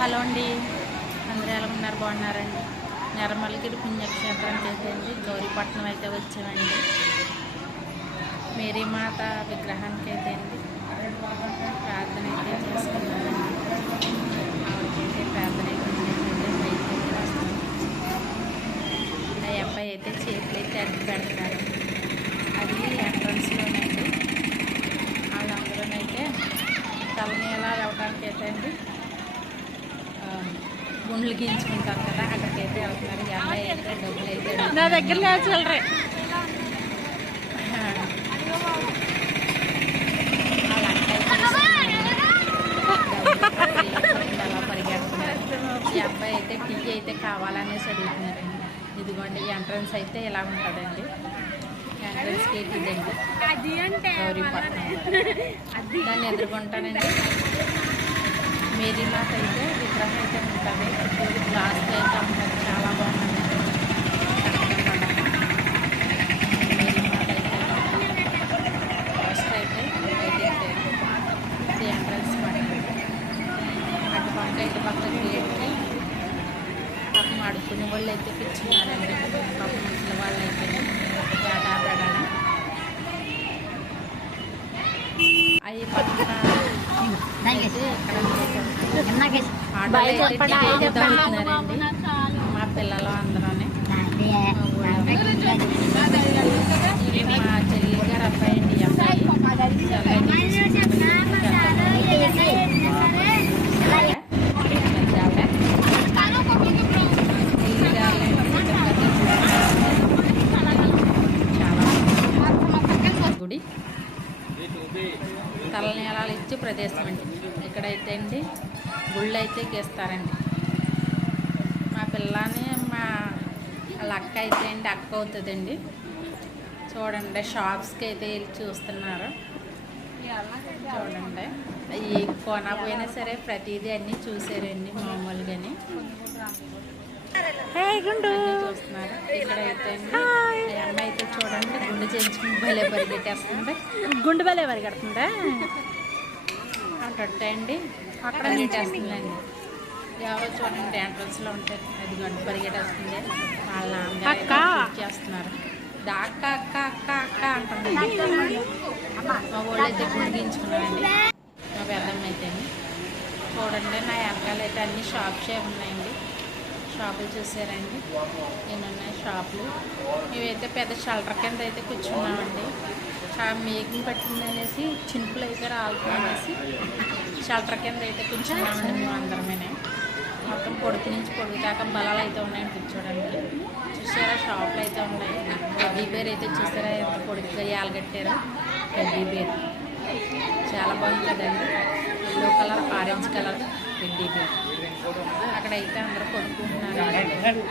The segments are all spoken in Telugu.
హలో అండి, అందరూ ఎలా ఉన్నారు? బాగున్నారండి. నిర్మలగిరి పుణ్యక్షేత్రానికి అయితే అండి గౌరీపట్నం అయితే వచ్చామండి. మేరీమాత విగ్రహానికి అయితే అండి ప్రార్థన అయితే చేసుకున్నామండి. ఆవిడకైతే ప్రార్థన అయితే బయటకి వస్తాం. ఆ అబ్బాయి అయితే చేతులు అయితే అడ్డు పెడతారు. అది ఎంట్రన్స్లోనండి. వాళ్ళందరూనైతే తలనీలా ఇవ్వడానికి అయితే అండి గుండ్లు గీయించుకుంటారు కదా, అక్కడికైతే వెళ్తున్నారు. ఈ అమ్మాయి అయితే డబ్బులు అయితే నా దగ్గర లేచలరే అలా పరిగెడుతున్నారు. ఈ అబ్బాయి అయితే టీ అయితే కావాలనేసి అడుగుతున్నారండి. ఇదిగోండి ఎంట్రన్స్ అయితే ఇలా ఉంటుందండి. ఎంట్రన్స్ గేట్ ఇదండి గౌరీపట్నం. దాన్ని ఎదుర్కొంటానండి మేరీమాత అయితే విగ్రహం అయితే ఉంటుంది. గ్లాస్ అయితే ఉంటుంది, చాలా బాగుంటుంది. మేరీమాత అయితే ఫస్ట్ అయితే ఇది ఎంట్రన్స్ మాట. అటు పక్క ఇటు పక్క గేట్కి పాపం అడుక్కునే వాళ్ళు అయితే కూర్చున్నారండి. పాపం ముసలి వాళ్ళు అయితే ఏడాడా అవి పక్కన మా పిల్లలు అందరూ మా చెల్లి గారు అబ్బాయి అండి. అబ్బాయి గుడి తలనీలాలు ఇచ్చే ప్రదేశం అండి. ఇక్కడైతే అండి గుళ్ళు అయితే గీస్తారండి. మా పిల్లని వాళ్ళ అక్క అయితే అండి అక్క అవుతుందండి. చూడండి షాప్స్కి అయితే వెళ్ళి చూస్తున్నారు. చూడండి ఏ కొనపోయినా సరే ప్రతిదీ అన్నీ చూసారండి మామూలుగానే చూస్తున్నారు. ఇక్కడైతే అండి అమ్మాయి అయితే చూడండి గుండె చేయించుకుని భలే పరిగెట్టేస్తుంది. గుండె భలే పరిగెడుతుందా అంటుంటే అండి అక్కడ పరిగెట్టేస్తుందండి. ఎవరో చూడండి ఎంట్రన్స్లో ఉంటాయి. అది గంట పరిగెట్టేస్తుంది. వాళ్ళ నాన్నగారు చేస్తున్నారు. అక్క అక్క అక్క అక్క అంటుంది. మా వాళ్ళు అయితే గుండించుకున్నారండి. మా పెద్దమ్మ అయితే చూడండి నా వెనకాల అయితే అన్ని షాప్సే ఉన్నాయండి. షాపులు చూసారండి, ఎన్ని ఉన్నాయి షాపులు. ఇవైతే పెద్ద షెల్టర్ కింద అయితే కూర్చున్నామండి. మేకింగ్ పట్టిందనేసి చినుకులు అయితే రాలుతుందనేసి షెల్టర్ కింద అయితే కూర్చున్నామండి. మేము అందరమే మొత్తం పొడుగు నుంచి పొడుగు దాకా బలాలు అయితే ఉన్నాయండి కూర్చోడానికి. చూసారా షాపులు అయితే ఉన్నాయి. గడ్డీ బేర్ అయితే చూసారా ఎంత పొడుగుగా యాలగట్టారో. గడ్డీ బేర్ చాలా బాగుంటుందండి. ఎల్లో కలర్, ఆరెంజ్ కలర్ గడ్డీ బేర్. అక్కడైతే అందరూ కొనుక్కుంటున్నారు.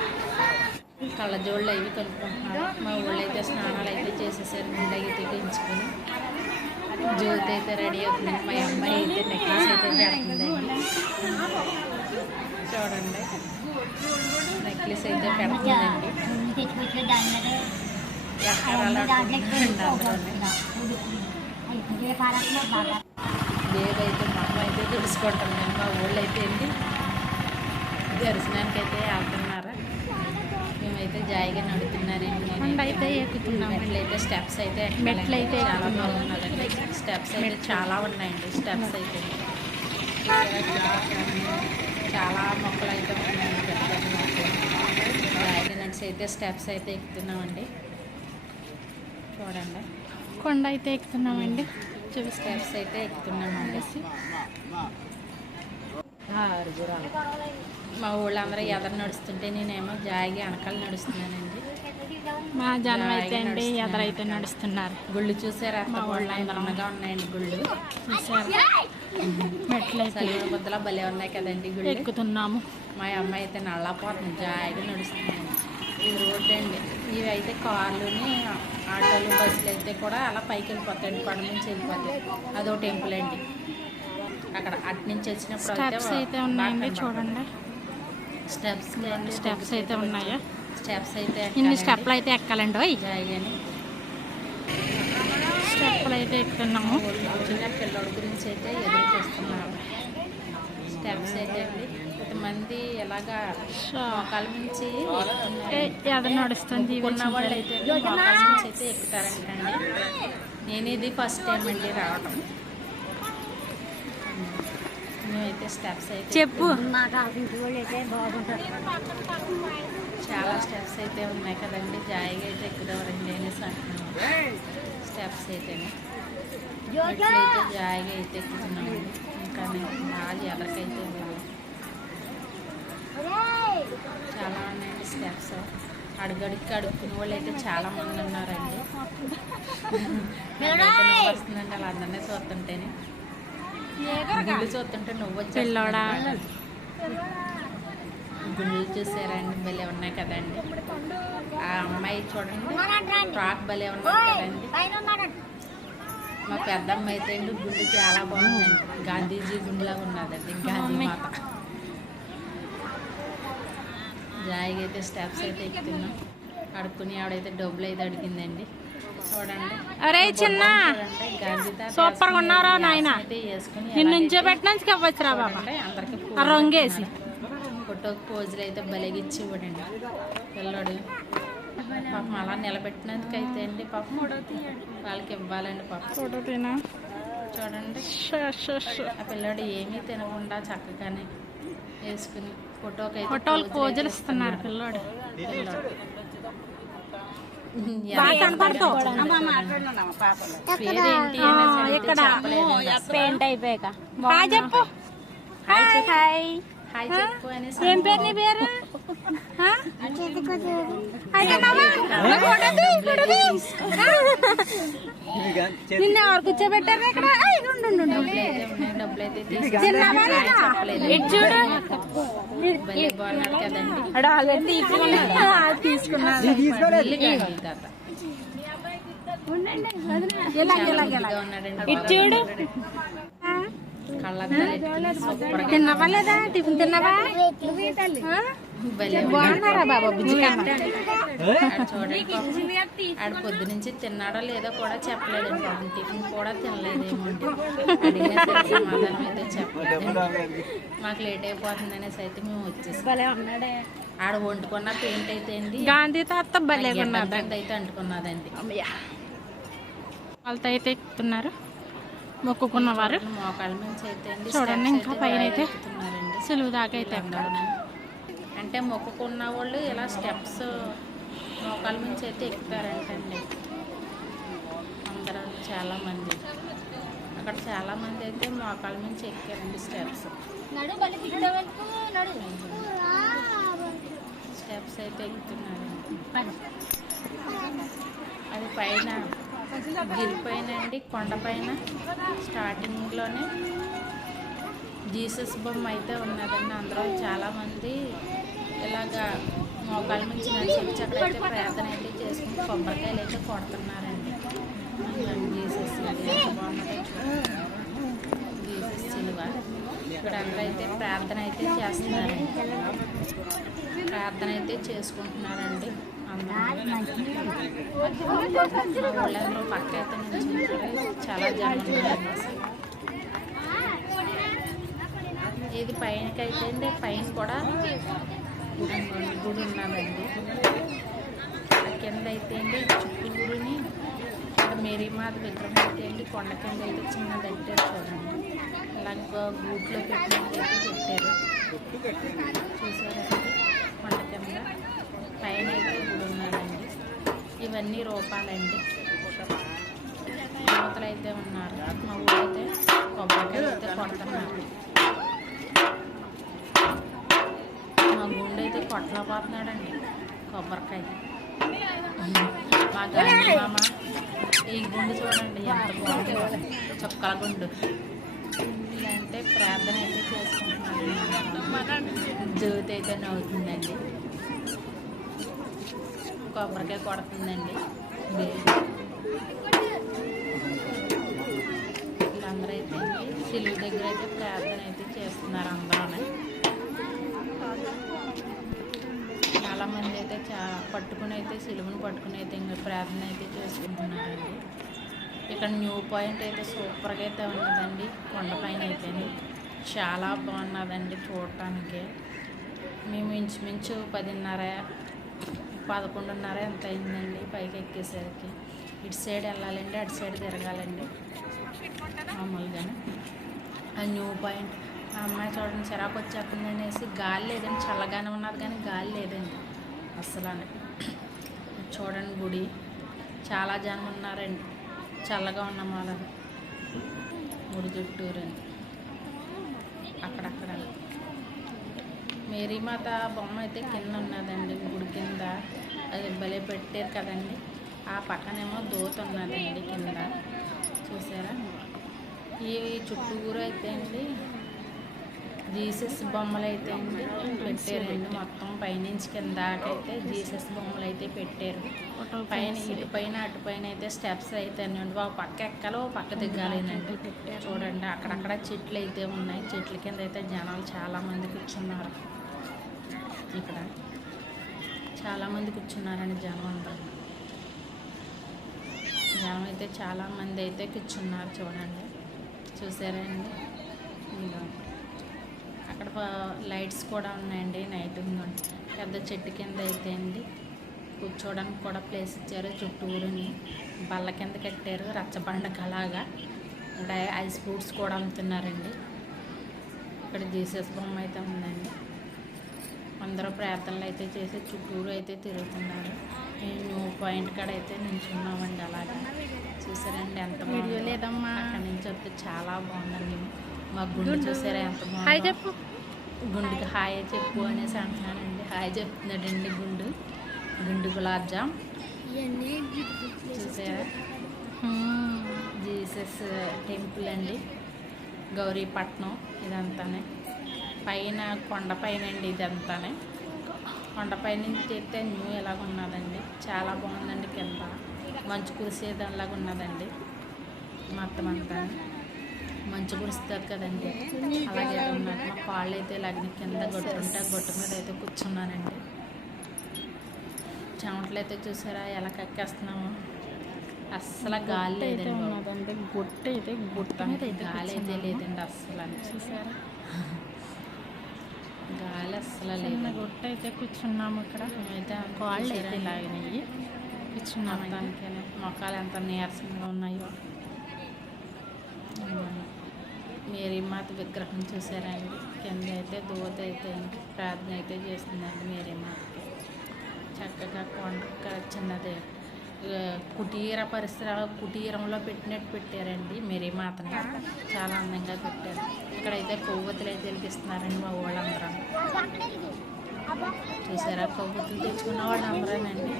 కళ్ళజోళ్ళు అవి కొనుక్కుంటున్నారు. మా ఊళ్ళో అయితే స్నానాలు అయితే చేసేసారు. ముందు అయితే తెగించుకొని జ్యోతి అయితే రెడీ అవుతుంది. మా అమ్మాయి అయితే నెక్లెస్ అయితే పెడుతుందండి. చూడండి నెక్లెస్ అయితే పెడుతుందండి. దేవైతే మా అమ్మ అయితే తుడుచుకుంటుందండి. మా ఊళ్ళో అయితే ఏంటి దర్శనానికి అయితే వెళ్తున్నారా. మేమైతే జాయిగా నడుతున్నారండి. అయితే ఎక్కుతున్నాం. మెట్లయితే స్టెప్స్ అయితే మెట్లయితే చాలా బాగున్నదండి. స్టెప్స్ అయితే చాలా ఉన్నాయండి. స్టెప్స్ అయితే చాలా మొక్కలు అయితే ఉన్నాయండి. జాయిగా నడిచి అయితే స్టెప్స్ అయితే ఎక్కుతున్నామండి. చూడండి కొండ అయితే ఎక్కుతున్నామండి. చూసి స్టెప్స్ అయితే ఎక్కుతున్నామండి. మా ఊళ్ళందరూ ఎదరు నడుస్తుంటే నేనేమో జాయిగా వెనకాల నడుస్తున్నానండి. మా జనం అయితే అండి ఎదరైతే నడుస్తున్నారు. గుళ్ళు చూసారా? మా ఊళ్ళో అందరంగా ఉన్నాయండి గుళ్ళు. చూసారా? మెట్లు బుద్ధలా భలే ఉన్నాయి కదండి. గుళ్ళు ఎక్కుతున్నాము. మా అమ్మాయి అయితే నల్లపోతుంది, జాయిగా నడుస్తున్నాను. ఇది రోడ్డు అండి. ఇవి అయితే కార్లుని ఆటోలు బస్సులు అయితే కూడా అలా పైకి వెళ్ళిపోతాయండి. కొండ నుంచి వెళ్ళిపోతాయి. అదో టెంపుల్ అండి. అక్కడ అటు నుంచి వచ్చినప్పుడు స్టెప్స్ అయితే ఉన్నాయండి. చూడండి స్టెప్స్ అయితే ఉన్నాయా? స్టెప్స్ అయితే ఇన్ని స్టెప్లు అయితే ఎక్కాలండి. జాయిగాని స్టెప్లు అయితే ఎక్కుతున్నాము. చిన్న పిల్లడి గురించి అయితే ఎదురు చూస్తున్నాము. స్టెప్స్ అయితే అండి కొంతమంది ఎలాగా మోకాల నుంచి నడుస్తుంది ఉన్న వాళ్ళు అయితే మోకాల నుంచి అయితే ఎక్కుతారంటండి. నేను ఇది ఫస్ట్ టైం అండి రావడం. మేమైతే స్టెప్స్ అయితే చెప్పు. చాలా స్టెప్స్ అయితే ఉన్నాయి కదండి, జాయిగా అయితే ఎక్కుదామండి అనేసి అంటున్నాను. స్టెప్స్ అయితేనే అయితే జాయిగా అయితే ఎక్కుతున్నామండి. ఇంకా బాగా ఎవరికైతే చాలా ఉన్నాయండి స్టెప్స్. అడుగడుక్కి అడుక్కునే వాళ్ళు అయితే చాలా మంది ఉన్నారండి. వస్తుందండి అలా అందరినీ చూస్తుంటేనే, గుళ్ళు చూస్తుంటే నువ్వు వచ్చేలోడా. గుళ్ళు చూసారండి, భలే ఉన్నాయి కదండి. ఆ అమ్మాయి చూడండి, ఫ్రాక్ భలే ఉన్నాయి కదండి. మా పెద్ద అమ్మాయి అయితే అండి గుండు చాలా బాగుందండి, గాంధీజీ గుండులాగా ఉన్నదండి, గాంధీ మాత. జాయిగా అయితే స్టెప్స్ అయితే ఎక్కుతున్నాం. అడుక్కుని ఆవిడైతే డబ్బులు అయితే అడిగిందండి. చూడండి, అరే చిన్న సూపర్ గా ఉన్నారా నాయన, నిన్ను నుంచో పెట్టినందుకు అవ్వచ్చురా బాబా. అందరికి రంగేసి ఫోటోకి పోజులు అయితే భలేగిచ్చి ఇవ్వడండి పిల్లడు. పాపం అలా నిలబెట్టినందుకు అయితే అండి పాపం వాళ్ళకి ఇవ్వాలండి పాపం. ఫోటో తినా చూడండి, ఆ పిల్లడు ఏమీ తినకుండా చక్కగానే వేసుకుని ఫోటోలు పోజులు ఇస్తున్నారు పిల్లోడు. ఇక్కడ పెయింట్ అయిపోయాక చెప్పు. ఏం పేరు నీ పేరు? నిన్న ఎవరు కూర్చోబెట్టారు ఇక్కడ? తీసుకున్నాను. ఇచ్చాడు. తిన్నావా లేదా? టిఫిన్ తిన్నావా? బాగున్నారా బాబా? చూడండి, ఆడ పొద్దు నుంచి తిన్నాడో లేదో కూడా చెప్పలేదు. టిఫిన్ కూడా తినలేదేమోండి. అడిగిన సరే సమాధానం అయితే చెప్పలేదు. మాకు లేట్ అయిపోతుంది అనేసి అయితే మేము వచ్చేసి ఆడ వండుకున్న పెయింట్ అయితే అండి గాంధీ తాత భలే అయితే అంటుకున్నదండి. వాళ్ళతో అయితే ఎక్కుతున్నారు మొక్కుకున్నవారు. మోకాళ్ళ నుంచి అయితే చూడండి, ఇంకా పైన అయితే సులువు దాకా అయితే అంటే మొక్కుకున్న వాళ్ళు ఇలా స్టెప్స్ మోకాళ్ళ నుంచి అయితే ఎక్కుతారంటండి అందరూ. చాలామంది అక్కడ చాలామంది అయితే మోకాళ్ళ నుంచి ఎక్కారండి స్టెప్స్. స్టెప్స్ అయితే ఎక్కుతున్నారండి. అది పైన గిరి పైన అండి, కొండపైన స్టార్టింగ్లోనే జీసస్ బొమ్మ అయితే ఉన్నదండి. అందులో చాలామంది ఇలాగా మోకాళ్ళ నుంచి నడిచి వచ్చి అక్కడైతే ప్రార్థన అయితే చేసుకుని కొబ్బరికాయలు అయితే కొడుతున్నారండి. జీసస్ జీసస్ సిలువ ఇక్కడ అందరూ అయితే ప్రార్థన అయితే చేస్తున్నారండి. ప్రార్థన అయితే చేసుకుంటున్నారండి. వాళ్ళందరూ పక్క అయితే నుంచి చాలా జనం. ఇది పైనకైతే అండి, పైన కూడా గుడి ఉన్నదండి. కింద అయితే అండి చుట్టూ గుడిని మేరీమాత విగ్రహం అయితే అండి కొండ కింద అయితే చిన్న పెట్టారు చూడండి. ఇలాగ గూట్లో పెట్టినట్టయితే పెట్టారు చూసారండి. కొండ కింద పైన అయితే గుడి ఉన్నదండి. ఇవన్నీ రూపాలండి. యువతలు అయితే ఉన్నారు. మా ఊరైతే కొబ్బరికాయలు అయితే కొడుతున్నారు. మా గుండె అయితే కొట్టలేకపోతున్నాడండి కొబ్బరికాయ. మా గాంధీ మామ ఈ గుండు చూడండి ఎంత బాగుందో, చుక్కల గుండు. ఇదంటే ప్రార్థన అయితే చేసుకుంటున్నాను. జ్యోతి అయితే నవ్వుతుందండి, కొబ్బరికాయ కొడుతుందండి. వీళ్ళందరూ అయితే సిలువ దగ్గర అయితే ప్రార్థన అయితే చేస్తున్నారు అందరూ. చాలామంది అయితే పట్టుకుని అయితే సిలువను పట్టుకుని అయితే ఇంకా ప్రార్థన అయితే చేసుకుంటున్నారండి. ఇక్కడ న్యూ పాయింట్ అయితే సూపర్గా అయితే ఉన్నదండి కొండపైన అయితే. చాలా బాగున్నదండి చూడటానికి. మేము ఇంచుమించు 10:30, 11:30 ఎంత అయిందండి పైకి ఎక్కేసరికి. ఇటు సైడ్ వెళ్ళాలండి, అటు సైడ్ తిరగాలండి మామూలుగా. ఆ న్యూ పాయింట్ ఆ అమ్మాయి చూడండి చిరాకు వచ్చేస్తుంది అనేసి గాలి లేదండి, చల్లగానే ఉన్నది కానీ గాలి లేదండి అసలు. చూడండి గుడి చాలా జనం ఉన్నారండి, చల్లగా ఉన్నాం అలా గుడి చుట్టూరండి. అక్కడక్కడ మేరీమాత బొమ్మ అయితే కింద ఉన్నదండి గుడి కింద. అది భలే పెట్టారు కదండి. ఆ పక్కనేమో దోత ఉన్నదండి కింద, చూసారా. ఈ చుట్టూరు అయితే అండి జీసస్ బొమ్మలు అయితే అండి పెట్టారండి. మొత్తం పైనుంచి కింద దాకైతే జీసస్ బొమ్మలు అయితే పెట్టారు. పైన ఇటు పైన అటు పైన అయితే స్టెప్స్ అయితే అండి, ఒక పక్క ఎక్కాలి, ఒక పక్క దిగాలేనండి. చూడండి అక్కడక్కడ చెట్లు అయితే ఉన్నాయి. చెట్ల కింద అయితే జనాలు చాలామంది కూర్చున్నారు. ఇక్కడ చాలామంది కూర్చున్నారండి జనం అందరూ. జనం అయితే చాలామంది అయితే కూర్చున్నారు చూడండి, చూసారా అండి. అక్కడ లైట్స్ కూడా ఉన్నాయండి నైట్. పెద్ద చెట్టు కింద అయితే అండి కూర్చోవడానికి కూడా ప్లేస్ ఇచ్చారు. చుట్టూరుని బల్ల కింద కట్టారు రచ్చబండకు అలాగా. ఇక్కడ ఐస్ ఫ్రూట్స్ కూడా అమ్ముతున్నారండి. ఇక్కడ జీసస్ బొమ్మ అయితే ఉందండి. అందరూ ప్రార్థనలు అయితే చేసి చుట్టూరు అయితే తిరుగుతున్నారు. న్యూ పాయింట్ కాడ అయితే నిల్చున్నామండి అలాగా. చూసారండి ఎంత వీడియో లేదమ్మా. అక్కడ నుంచి వస్తే చాలా బాగుందండి. మా గుండు చూసారా ఎంత బాగుంది. చెప్పు గుండుకి హాయ్ చెప్పు అనేసి అంటున్నానండి. హాయ్ చెప్తున్నాడండి గుండు గులాబ్ జామ్. చూసారా జీసస్ టెంపుల్ అండి, గౌరీపట్నం. ఇదంతానే పైన కొండ పైన అండి. ఇదంతానే కొండపై నుంచి చేస్తే న్యూ ఎలాగ ఉన్నదండి, చాలా బాగుందండి. కింద మంచు కురిసేదానిలాగా ఉన్నదండి. మొత్తం అంతా మంచు కురుస్తుంది కదండి, అలాగే ఉన్నది. మా కాళ్ళు అయితే ఇలాగ కింద గొట్టుంటే గొట్టు మీద అయితే కూర్చున్నానండి. చెమటలు అయితే చూసారా ఎలా కక్కేస్తున్నాము. అస్సలు గాలి లేదండి, గుట్ట అయితే గాలి అయితే లేదండి అస్సలు. చూసారా గాలి అస్సలు లేదు. గుట్ట అయితే కూర్చున్నాము. ఇక్కడ అయితే కాళ్ళు అయితే లాగినాయి, కూర్చున్నాము. దానికి మొక్కలు ఎంత నీరసంగా ఉన్నాయో. మేరీమాత విగ్రహం చూసారండి. కింద అయితే దూత అయితే ప్రార్థన అయితే చేస్తుందండి మేరీమాతకి. చక్కగా కొండ చిన్నది కుటీరంలో పెట్టినట్టు పెట్టారండి మేరీమాతని. చాలా అందంగా పెట్టారు. ఇక్కడైతే కొవ్వొత్తులు అయితే వెలిగిస్తున్నారండి మా వాళ్ళందరూ. చూసారా కొవ్వొత్తులు తెచ్చుకున్న వాళ్ళు అందరూనండి.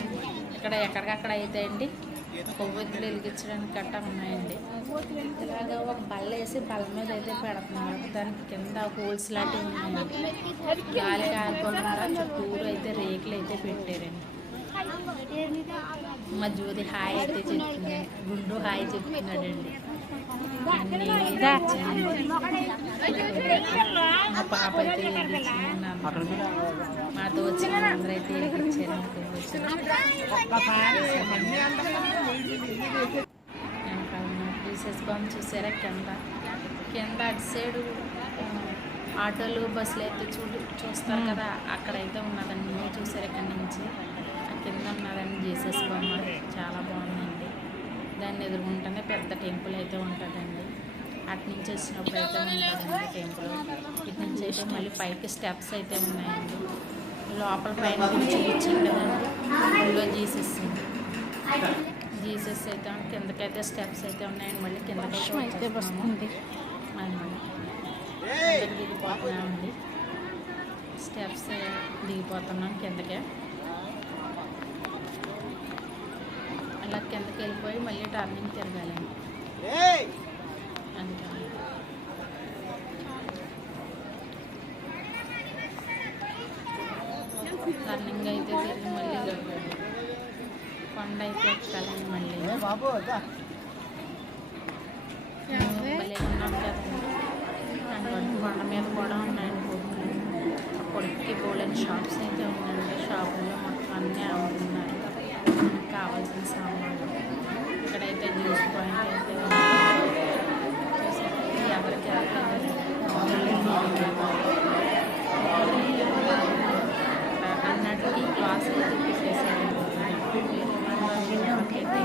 ఇక్కడ ఎక్కడికక్కడ అయితే అండి కొవ్వొత్తులు వెలిగించడానికి గట్ట ఉన్నాయండి. ఇలాగ ఒక బల్ల వేసి బల్ల మీద అయితే పెడుతున్నారు. దానికి కింద హోల్స్ లాంటివి ఉన్నాయండి. గాలి కాకుండా చుట్టూరు అయితే రేకులు అయితే పెట్టారండి. మా జ్యోతి హాయ్ అయితే చెప్తుంది, గుండు హాయ్ చెప్తున్నాడండి. మా పాప అయితే వెలిగించింది, మాతో వచ్చిన అందరూ అయితే వెలిగించారు. జీసస్ బొమ్మ చూసారా కింద అటు సైడు ఆటోలు బస్సులు అయితే చూస్తారు కదా, అక్కడైతే ఉన్నదండి. నువ్వు చూసారు ఇక్కడ నుంచి కింద ఉన్నదండి జీసస్ బొమ్మ. చాలా బాగుందండి. దాన్ని ఎదుర్కొంటేనే పెద్ద టెంపుల్ అయితే ఉంటుందండి. అటు నుంచి వచ్చినప్పుడు అయితే ఉంటుందండి టెంపుల్. ఇటు నుంచి అయితే మళ్ళీ పైకి స్టెప్స్ అయితే ఉన్నాయండి. లోపల పైన చూపించాను కదండి, అందులో జీసస్ అయితే కిందకైతే స్టెప్స్ అయితే ఉన్నాయండి. మళ్ళీ కిందకైతే వస్తుంది. దిగిపోతున్నామండి, స్టెప్స్ దిగిపోతున్నాం కిందకే. అలా కిందకి వెళ్ళిపోయి మళ్ళీ టర్నింగ్ తిరగాలండి. అందుకని టర్నింగ్ అయితే తిరిగి మళ్ళీ కొండ అయితే ఎక్కాలండి. మళ్ళీ భలే ఉన్నాం కదండి. కొండ మీద కూడా ఉన్నాయండి బొమ్మలు. పొడికి బోలని షాప్స్ అయితే ఉన్నాయండి. షాపుల్లో మొత్తం అన్నీ అమ్ముతున్నారు కావాల్సిన సామాన్లు. ఇక్కడైతే జ్యూస్ పాయింట్ అయితే చూసారు. ఎవరికి అన్నట్టుకి క్లాస్ అయితే పెట్టేశారు. ఎవరికైతే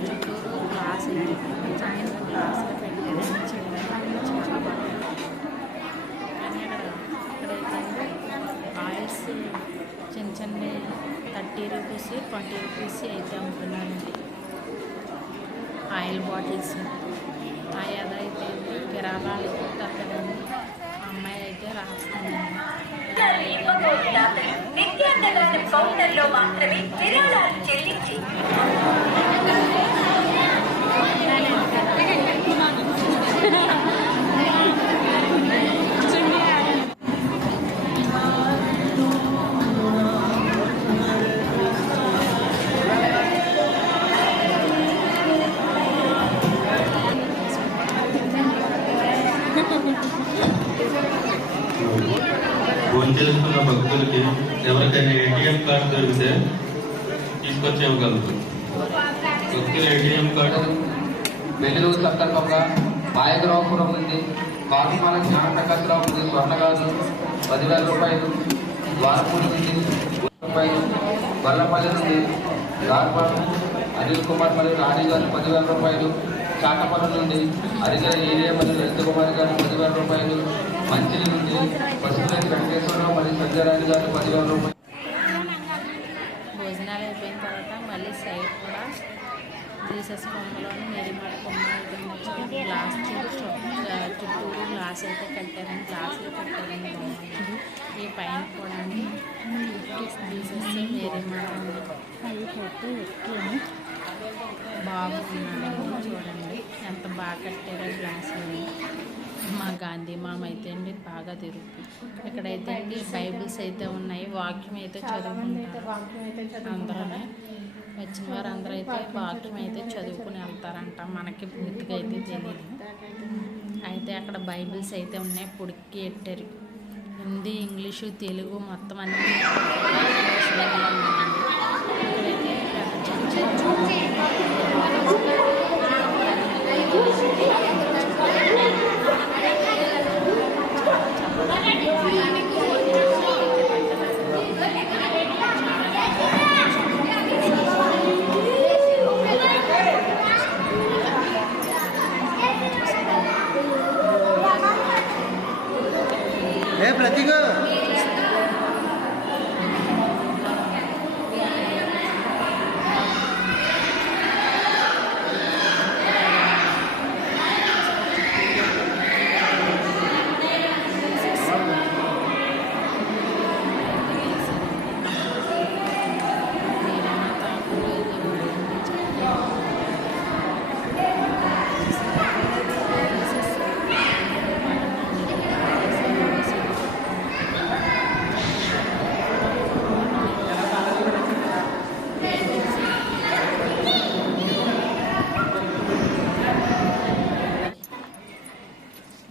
చుట్టూరు క్లాస్ అయితే చాలా క్లాస్లో పెట్టారు. కానీ ఇక్కడైతే ఆయిల్స్ చిన్న చిన్న 30 రూపీస్ 20 రూపీస్ అయితే అమ్ముతున్నారండి. ఆయిల్ బాటిల్స్ అదైతే కిరాణాలు కొట్టారు కదండి. అమ్మాయి అయితే రాస్తుంది. చేసుకున్న భక్తులకి ఎవరికైనా ఏటీఎం కార్డు దొరికితే తీసుకొచ్చి ఇవ్వగలరు. భక్తుల ఏటీఎం కార్డు వెలుగు సందర్భంగా మాయగ్రామపురం నుండి వాసుమాల జ్ఞానప్రకాశరావు నుండి స్వర్ణగాజు 10,000 రూపాయలు, ద్వారపూడి నుండి రూపాయలు, వల్లపల్లి నుండి గార్బాను అనిల్ కుమార్ మరియు రాణి గారు 10,000 రూపాయలు, చాటపల్లి నుండి అరిగారి ఏరియా మరియు లలిత కుమార్ గారు 10,000 రూపాయలు, మంచిలి నుండి పశుపతి వెంకటేశ్వరరావు మరియు సంజయరాణి గారు 10,000 రూపాయలు. భోజనాలు అయిపోయిన తర్వాత మళ్ళీ సైడ్ కూడా జీసస్ బొమ్మలోని మేరీమాత బొమ్మ అయితే గ్లాస్ చుట్టూరు గ్లాస్ అయితే కట్టారండి. గ్లాసులు కట్టారండి బొమ్మలు. ఈ పైన కూడా జీసస్ మేరీమాత బాగున్నాయండి. చూడండి ఎంత బాగా కట్టారో గ్లాసులు. మా గాంధీ మామ అయితే అండి బాగా తిరుగుతుంది. ఇక్కడైతే అండి బైబిల్స్ అయితే ఉన్నాయి. వాక్యం అయితే చదువుకుంటారు. అందరూ వచ్చిన వారు అందరూ అయితే వాక్యం అయితే చదువుకుని వెళ్తారంట. మనకి పూర్తిగా అయితే తెలియదు. అయితే అక్కడ బైబిల్స్ అయితే ఉన్నాయి. పొడికి ఎట్టారు. హిందీ, ఇంగ్లీషు, తెలుగు మొత్తం అన్నీ ఇక్కడైతే ప్రతిగా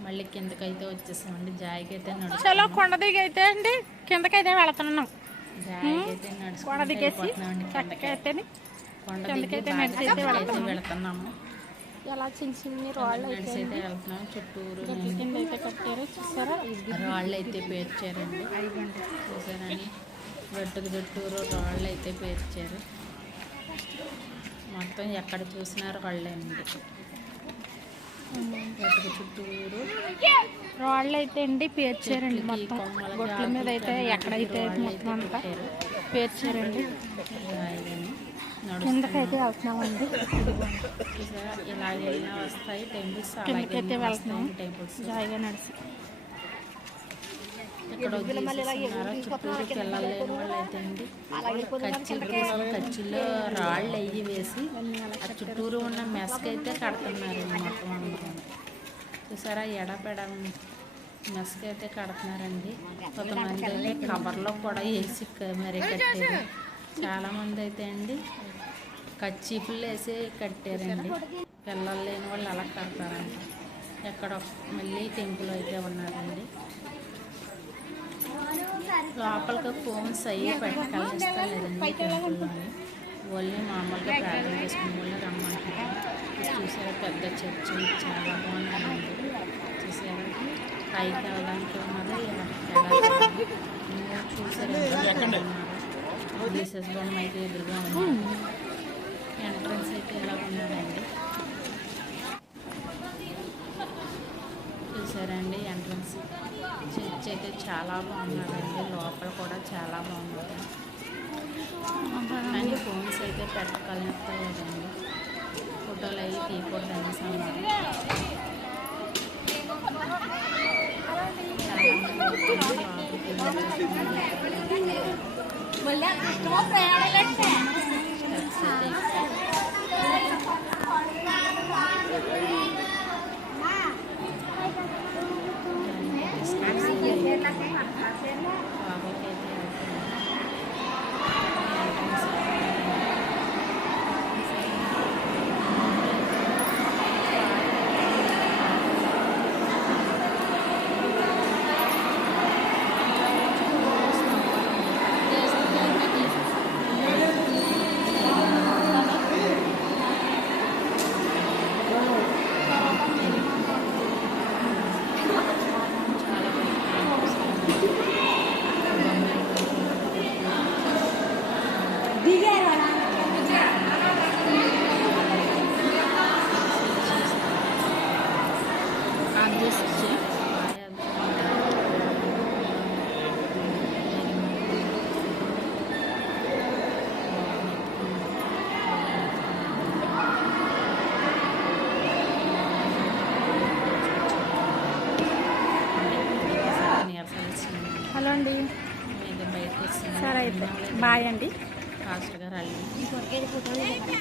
మళ్ళీ కిందకైతే వచ్చేసామండి. జాయికి అయితే చలో కొండ దిగి అయితే అండి కిందకైతే వెళుతున్నాం. జాయికైతే కొండ దిగేసి నడుచుకుంటే వెళుతున్నాము. ఎలా చిన్న చిన్న రాళ్ళు నడిచి అయితే వెళ్తున్నాం. చుట్టూరు కింద అయితే కట్టారు. చూసారా రాళ్ళు అయితే పేర్చారండి. చూసారని గట్టుకు చుట్టూరు రాళ్ళు అయితే పేర్చారు. మొత్తం ఎక్కడ చూసినా రాళ్ళేనండి. గట్టుకు చుట్టూరు రాళ్ళు అయితే అండి పేర్చారండి. మొత్తం గొట్ల మీద అయితే ఎక్కడైతే మొత్తం అంతా పేర్చారండి. కిందకైతే వెళ్తున్నామండి. ఇలాగ వెళ్ళినా వస్తాయి టెంపుల్స్. కిందకైతే వెళ్తున్నాం టెంపుల్స్ జాయిగా నడిచి. ఇక్కడ చుట్టూరు పిల్లలు లేని వాళ్ళు అయితే అండి కచ్చిలో రాళ్ళు అయ్యి వేసి ఆ చుట్టూరు ఉన్న మెస్కైతే కడుతున్నారు. మొత్తం అందరూ చూసారా ఎడపెడ మెస్కైతే కడుతున్నారండి. కొంతమంది అయితే కవర్లో కూడా వేసి మరి కట్టారు. చాలామంది అయితే అండి కచ్చిపులు వేసి కట్టారండి. పిల్లలు లేని వాళ్ళు అలా కడతారండి. ఎక్కడ మళ్ళీ టెంపుల్ అయితే ఉన్నారండి. లోపలికి ఫోన్స్ అయ్యి పెట్టగలిస్తా లేదండి టెంపుల్లోని. ఓన్లీ మామూలుగా ప్రార్థన చేసుకునే వాళ్ళు రమ్మంటున్నారు. చూసారా పెద్ద చర్చి చాలా బాగుందండి. చూసారు పైకి వెళ్ళడానికి ఉన్నది చూసారు జీసస్ బొమ్మ అయితే ఎదురుగా ఉంది. ఎంట్రన్స్ అయితే ఎలా ఉన్నదండి చూసారండి. ఎంట్రన్స్ చర్చ్ అయితే చాలా బాగున్నదండి. లోపల కూడా చాలా బాగుంది. కానీ ఫోన్స్ అయితే పెట్టగలుగుతాయండి. ఫోటోలు అవి తీయకూడదు అనేసి అన్నారు. హలో అండి, బయటకు వచ్చింది. సరే అయితే బాయ్ అండి. ఫాస్ట్గా రండి.